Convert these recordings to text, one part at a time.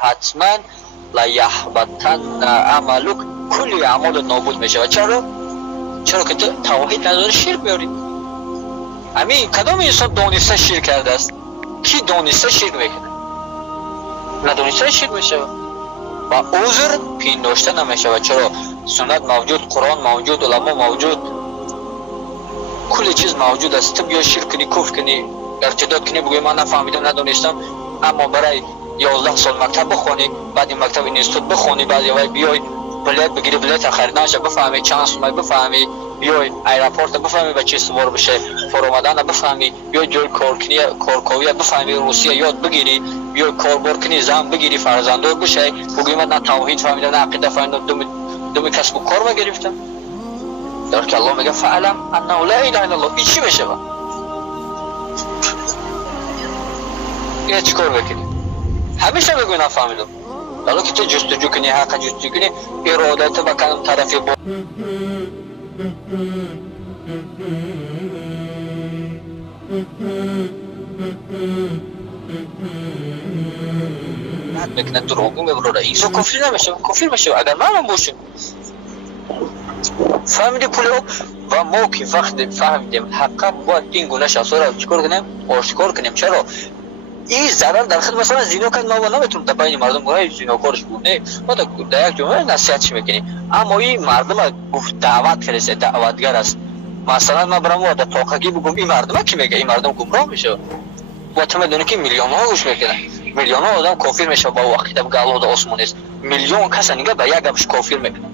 حتما لا یحبطن عملک، کلی اعمال نابود میشه. چرا که تو توحید نداری، شرک میاری. همین کدام انسان دانسته شرک کرده است؟ کی دانسته شرک میکنه؟ ندانسته شرک میشه و عذر پنداشته نمیشه. چرا؟ سنت موجود، قرآن موجود، علما موجود، کل چیز موجود است. تو بیا شرک کنی، کفر کنی، ارتداد کنی، بگوی من نفهمیدم ندانستم، اما برای 11 سال مکتب بخونی، بعد این مکتب اینستیتوت بخونی، بعد یا بیای بلیت بگیری، بلیت خریدنش بفهمی، چند سومه بفهمی، بیای ایرپورت بفهمی به چه سوار بشه، فرآمدن بفهمی، بیای جای کارکوی بفهمی، روسیه یاد بگیری، بیای کاربر کنی، زن بگیری، فرزنددار بشه، بگوی من نه توحید فهمیدم نه عقیده فهمیدم، دومی کسب و کار گرفتم. در که الله میگه فعلم انه لا اله الا الله. این چی بشه با؟ یه چیکار بکنی؟ همیشه بگوی نفهمیدم. حالا که تو جستجو کنی، حق جستجو کنی، ارادت بکنم طرفی با میکنه دروغو میبره. اینجا کفری نمیشه، کفر میشه اگر معلوم باشه. فهمیدی پولو؟ و ما که وقت فهمیدیم حقا باید این گونه شخصا رو چیکار کنیم؟ آشکار کنیم. چرا؟ این ضرر در خود مثلا زنا کرد، ما نمیتونیم تا بین مردم گوی زناکارش بونه، ما در یک جمله نصیحتش میکنیم. اما این مردم گفت دعوت کرده، دعوتگر است. مثلا ما برام وقت تاقکی بگم این مردم کی میگه؟ این مردم گمراه میشه. و تو میدونی که میلیون ها گوش میکنن، میلیون ها آدم کافر میشه با وقتی که الله در آسمان است. میلیون کس نگه به یک گپش کافر میکنه.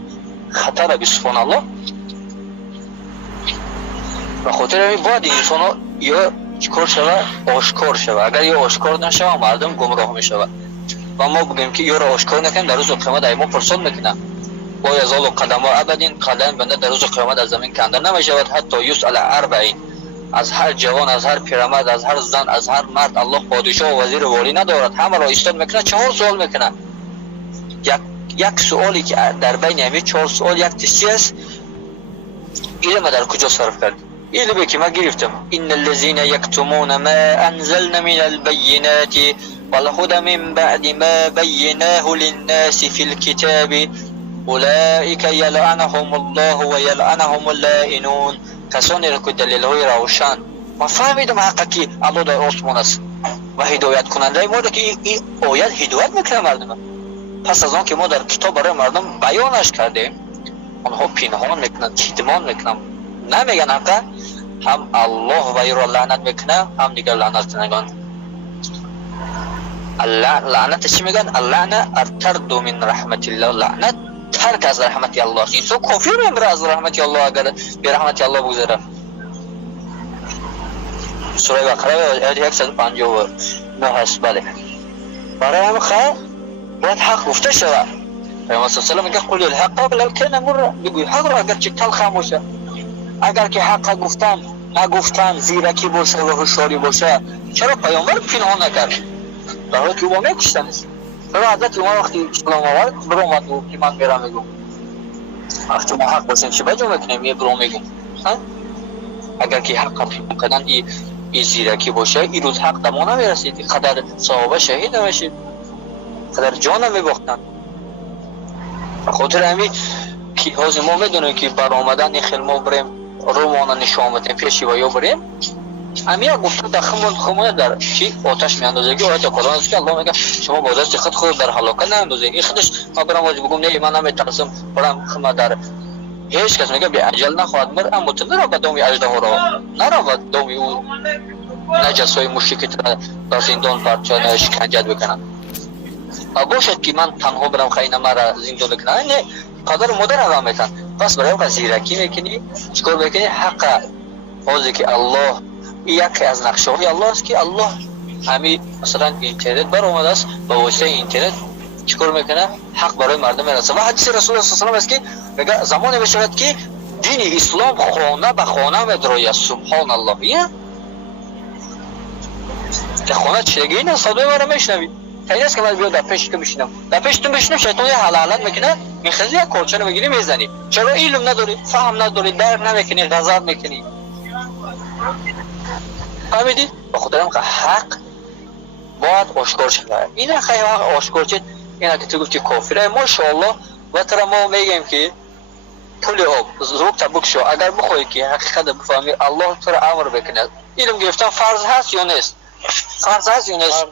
خطر به سبحان الله. به خاطر همین باید انسان ها یا چیکار شود؟ آشکار شود. اگر یا آشکار نشود مردم گمراه میشود. و ما بگیم که یا را آشکار نکنیم، در روز قیامت ایما پرسان میکنه با یزال و قدم ها ابدین، قدم بنده در روز قیامت از زمین کنده نمیشود حتی یسأل اربعین. از هر جوان، از هر پیرمرد، از هر زن، از هر مرد الله پادشاه و وزیر والی ندارد، همه را ایستاد میکنه. 4 سوال میکنه. یک سوالی که در بین همین 4 سوال یک تسی است، علم در کجا صرف کرد؟ علمی که ما گرفتم ان الذين يكتمون ما انزلنا من البينات والهدى من بعد ما بيناه للناس في الكتاب اولئك يلعنهم الله ويلعنهم اللائنون. کسانی را که دلیل‌های روشن ما فهمیدم حقیقی الله در آسمان است و هدایت کننده ما که این آیت هدایت میکنه مردم. پس از آن که ما در کتاب برای مردم بیانش کردیم، آنها پنهان میکنن، کتمان میکنن، نمیگن حقا. هم الله و ایرا لعنت میکنه، هم دیگر لعنت کنگان. لعنت چی میگن؟ اللعنه ارترد من رحمت الله. لعنت ترک از رحمت الله. اینسان کافر میبره از رحمت الله اگر به رحمت الله بگذره. سوره بقره آیه 159 هست. بله برای هم خواهد باید حق گفته شود. پیامبر صلی الله علیه و میگه قل الحق ولو کان مرا. بگوی حق را اگر چه تلخ هم باشه، اگر که حق نگفتن زیرکی باشه و هوشیاری باشه، چرا پیامبر پنهان نکرد؟ در حالی که او میکشتنش. چرا حضرت عمر وقتی اسلام آورد برآمد گفت که من میرم میگم وقتی ما حق باشیم چه بجا میکنیم یه برو میگم. اگر که حق پیدا کردن این زیرکی باشه، این روز حق دما نمیرسید، قدر صحابه شهید نمیشید، قدر جان نمیباختن. خاطر همین که حاضر ما میدونیم که برآمدن این خیلی ما بریم رومان نشان بدیم پیشی و یا بریم همین گفته در خمون در چی آتش میاندازگی آیت قرآن است که الله میگه شما با دست خود در هلاکت ناندازید. این خودش ما برام واجب بگم نه من نمیترسم برام خم در هیچ کس میگه به اجل نخواهد مرد، اما تو نرو به دامی اژدها را، نرو به دامی او نجسای مشرکی در زندان پرچانه شکنجه بکنن. باشد که من تنها برم خیلی مرا زندان بکنن، نه قدر مادر هم میتن. پس برای اون زیرکی میکنی چیکار میکنی؟ حق حاضر که الله یکی از نقشه های الله است که الله همین مثلا اینترنت بر اومده است، با واسطه اینترنت چیکار میکنه؟ حق برای مردم میرسه. و حدیث رسول الله صلی الله علیه و آله است که میگه زمانی بشود که دین اسلام خانه به خانه میدراید. سبحان الله. یا در خانه چگی نه صدای مرا میشنوید. این است که من بیاد در پیش تو بشینم، در پیش تو بشینم شیطان یه حلالت میکنه، میخوای یک کلچه رو بگیری میزنی. چرا؟ علم نداری، فهم نداری، درک نمیکنی، غضب میکنی. فهمیدی؟ به خاطر اینکه حق باید آشکار شود. این خیلی وقت آشکار شد، اینا که تو گفتی کافره ماشاءالله و ترى ما میگیم که پول آب زوق تا بکشو اگر بخوای که حقیقت بفهمی الله تو را امر بکنه. علم گرفتن فرض هست یا نیست؟ فرض هست یا نیست؟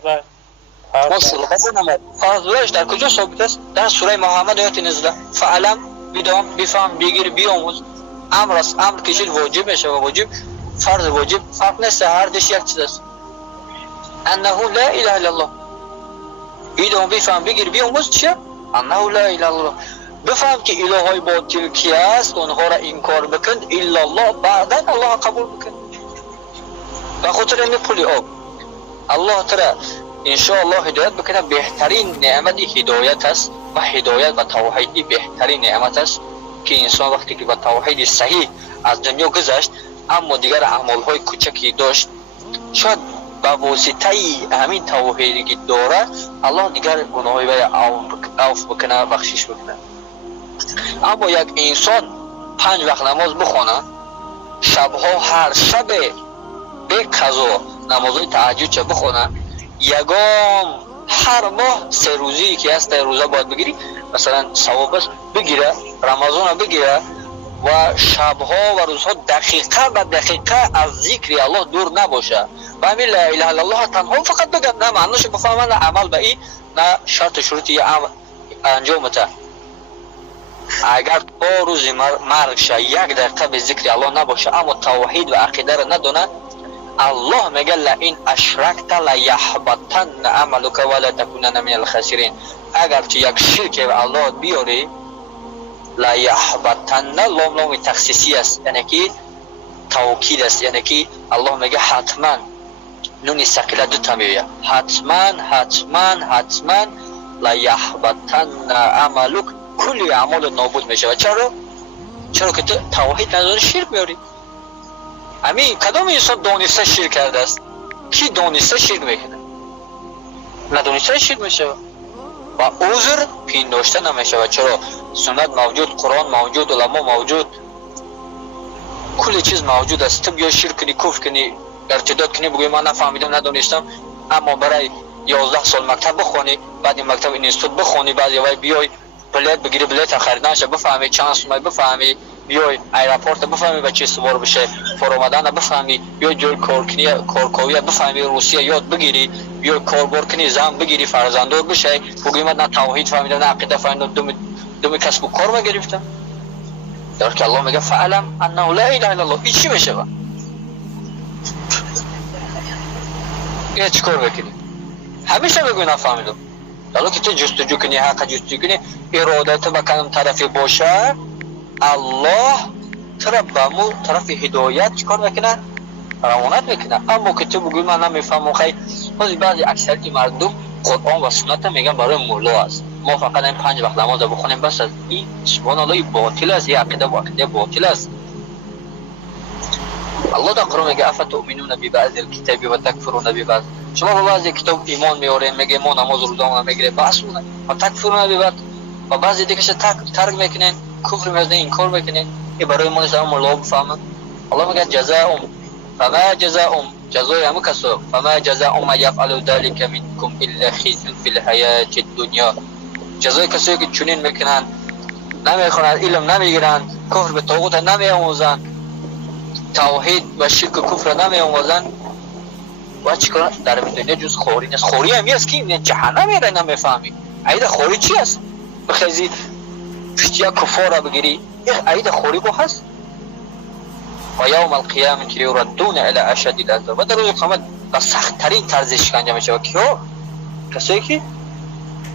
فرض در کجا ثابت است؟ در سوره محمد آیات نزله فعلم بدون بفهم بگیر بیاموز. امر است، امر کشید واجب میشه و واجب فرض واجب فرق نیست، هر دش یک چیز است. انه لا اله الا الله بدون بفهم بگیر بیاموز چیه؟ انه لا اله الا الله. بفهم که اله های باطل کی است، اونها را انکار بکن الا الله، بعدا الله قبول بکن. و خاطر این پول آب الله تعالی ان شاء الله هدایت بکنه. بهترین نعمت هدایت است و هدایت و توحید بهترین نعمت است که انسان وقتی که با توحید صحیح از دنیا گذشت اما دیگر اعمال های کوچکی داشت، شاید با واسطه همین توحیدی که داره الله دیگر گناهی وی عفو بکنه، بخشش بکنه. اما یک انسان 5 وقت نماز بخونه، شبها هر شب به قضا نمازهای تهجد چه بخونه، یگام هر ماه 3 روزی که هست روزه باید بگیری، مثلا ثواب است بگیره، رمضان بگیره و شبها و روزها دقیقه به دقیقه از ذکر الله دور نباشه. و همین لا اله الا الله تنها فقط بگم، نه معنیش بفهمن، نه عمل به این، نه شرط شروطی انجام ده. اگر تا روز مرگ شه 1 دقیقه به ذکر الله نباشه اما توحید و عقیده را ندونه، الله میگه لئن اشرکت لیحبطن عملک ولا تکونن من الخاسرین. اگر تو یک شرک به الله بیاری، لیحبطن لام تخصیصی است، یعنی که توکید است، یعنی که الله میگه حتما، نون ثقیله دو تا میگه حتما لیحبطن عملک، کلی اعمال نابود میشه. و چرا که تو توحید نداری شرک میاری. همین کدام انسان دانسته شرک کرده است؟ کی دانسته شرک میکنه؟ ندانسته شرک میشه و عذر پنداشته نمیشه. و چرا سنت موجود، قرآن موجود، علما موجود، کلی چیز موجود است. تو بیا شرک کنی، کفر کنی، ارتداد کنی، بگوی من نفهمیدم ندانستم، اما برای 11 سال مکتب بخونی، بعد این مکتب اینستیتوت بخونی، بعد یه بیای بلیت بگیری، بلیت خریدنش بفهمی، چند سومه بفهمی، بیای ایرپورت بفهمی به چه سوار بشه، فرامدن بفهمی، بیای جای کارکویی بفهمی، روسیه یاد بگیری، بیای کاربر کنی، زن بگیری، فرزنددار بشه، بگوی من نه توحید فهمیدم، نه عقیده فهمیدم، دم کسب و کار گرفتم. در که الله میگه فعلم انه لا اله الا الله. این چی میشه؟ این چیکار بکنی؟ همیشه بگوی نفهمیدم. حالا که تو جستجو کنی، حق جستجو کنی، ارادت بکنم طرفی باشه، الله طرف طرف هدایت چیکار میکنه؟ روانت میکنه. اما که تو بگوی من نمیفهمم، خیلی بعضی اکثریت مردم قرآن و سنت میگن برای مولا است، ما فقط این 5 وقت نماز بخونیم بس است. این سبحان الله باطل است، این عقیده باطل است. الله در قرآن میگه افتؤمنون ببعض الکتاب و تکفرون ببعض. شما با بعضی کتاب ایمان میارین، میگه ما نماز و روزه نمیگیریم، بس و تکفرون ببعض، و بعضی دیگه ترک میکنین، کفر میکنین، انکار میکنین. این برای ما نیست، مولا بفهمن. الله میگه جزاؤهم فما جزاؤهم، جزای همه کسا فما جزاء ما یفعل ذلك منکم الا خزي فی الحیاة الدنیا. جزای کسایی که چنین میکنن، نمیخونن، علم نمیگیرن، کفر به طاغوت نمیآموزن، توحید و شرک و کفر نمیآموزن، و چیکار در دنیا جز خوری نیست. خوری هم است که جهنم میره، نمیفهمی عید خوری چی است. بخیزی پشتیا کفار را بگیری، عید خوری با هست. و یوم القیامه یردون الی اشد العذاب. و در روز قیامت با سخت ترین طرز شکنجه میشه. و کیا؟ کسایی که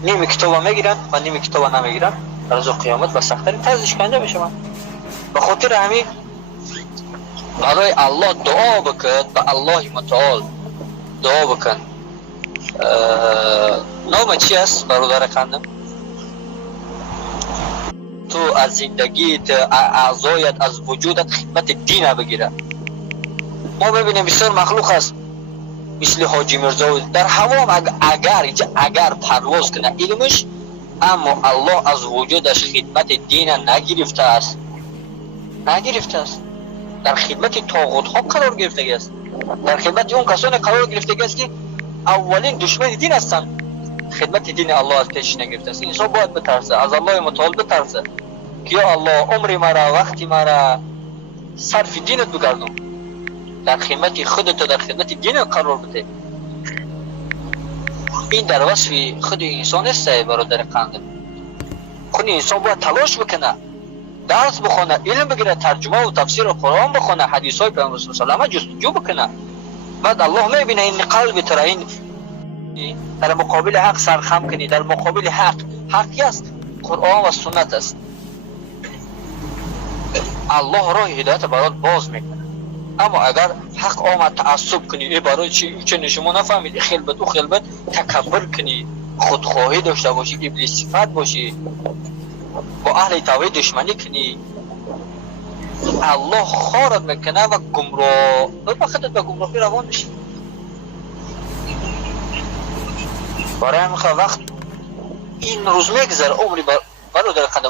نیم کتاب میگیرن و نیم کتاب نمیگیرن، در روز قیامت با سخت ترین طرز شکنجه میشه. به خاطر همین برای الله دعا بکن، به الله متعال دعا بکن. نام چی است برادر خانم؟ تو از زندگیت، اعضایت، از وجودت خدمت دین بگیره. ما ببینیم بسیار مخلوق هست مثل حاجی مرزا در هوا هم اگر پرواز کنه علمش، اما الله از وجودش خدمت دین نگرفته است. در خدمت طاغوت ها قرار گرفته است، در خدمت اون کسانی قرار گرفته است که اولین دشمن دین هستن، خدمت دین الله از پیش نگرفته است. انسان باید بترسه، از الله متعال بترسه که یا الله عمر مرا، وقتی مرا صرف دینت بگردم، در خدمت خودت و در خدمت دینت قرار بده. این در وصف خود انسان است برادر قندم. خود انسان باید تلاش بکنه، درس بخونه، علم بگیره، ترجمه و تفسیر قرآن بخونه، حدیث های پیامبر صلی الله علیه و آله جستجو بکنه. بعد الله میبینه این قلب ترا این در مقابل حق سرخم کنی، در مقابل حقی است، قرآن و سنت است. الله راه هدایت برات باز میکنه. اما اگر حق آمد تعصب کنی، ای برای چه شما نفهمید، خلبت و خلبت تکبر کنی، خودخواهی داشته باشی، ابلیس صفت باشی، با اهل توحید دشمنی کنی، الله خارت میکنه و گمراه و خودت به گمراهی روان میشی. برای همین وقت این روز میگذره، عمری برادر قدم